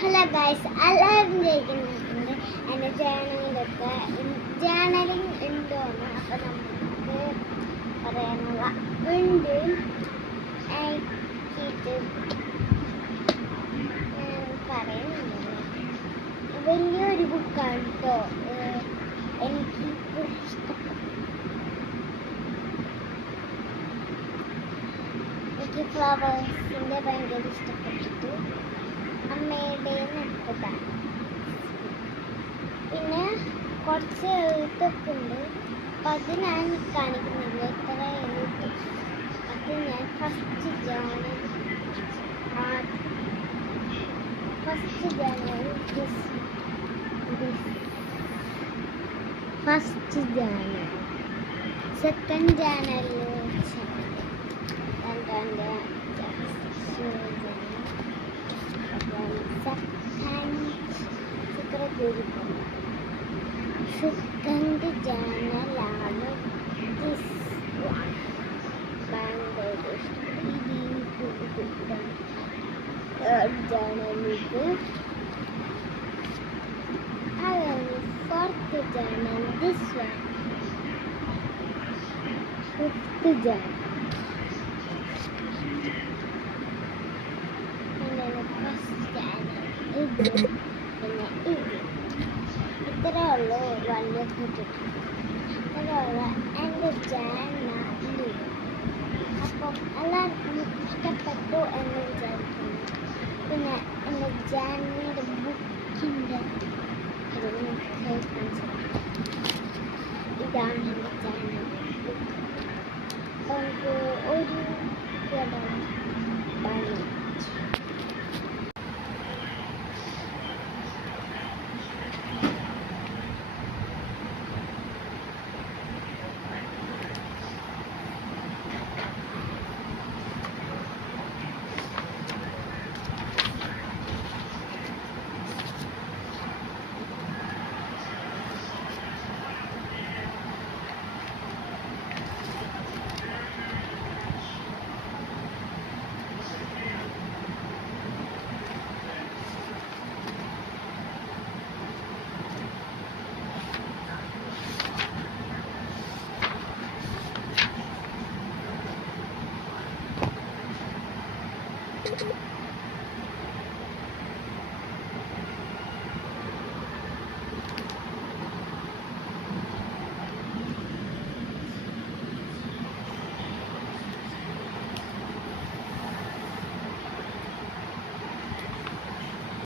Hello guys, എല്ലാവരും ചോദിക്കുന്നുണ്ട് എൻ്റെ ജേണലിങ് ഉണ്ടോയെന്ന്. അപ്പോൾ നമുക്ക് പറയാനുള്ള ഉണ്ട്. ആക്കിയിട്ട് പറയുന്നുണ്ട്. വലിയൊരു ബുക്കാണ് കേട്ടോ. എനിക്ക് ഫ്ലവേഴ്സിൻ്റെ ഭയങ്കര ഇഷ്ടപ്പെട്ടിട്ട് അമ്മയുടെ എടുത്തതാണ്. പിന്നെ കുറച്ച് എഴുത്തൊക്കെ ഉണ്ട്. അപ്പം അത് ഞാൻ കാണിക്കുന്നില്ല. ഇത്ര എഴുത്ത് അത് ഞാൻ ഫസ്റ്റ് ജാനുവരി സെക്കൻഡ് ജാനുവരി സെക്കൻഡ് ജാനലാണ് ദിസ് വൺ. ഭയങ്കര തേർഡ് ജാനലിത്. അതാണ് ഫോർത്ത് ജാനൽ ദിസ് വൺ. ഫിഫ്ത്ത് ജാനൽ ഫസ്റ്റ് ജാനൽ ഇത്. പിന്നെ ഇത് ഇത്രേ ഉള്ളൂ. വലിയ ഇത്രയുള്ള എൻ്റെ ജാനൽ. അപ്പം എല്ലാവർക്കും ഇഷ്ടപ്പെട്ടു എന്ന് വിചാരിക്കുന്നു. പിന്നെ എൻ്റെ ജാനലിൻ്റെ ബുക്കിൻ്റെ ഇതാണ് എൻ്റെ ജാനൽ ബുക്ക്. നമുക്ക് ഒരു പണി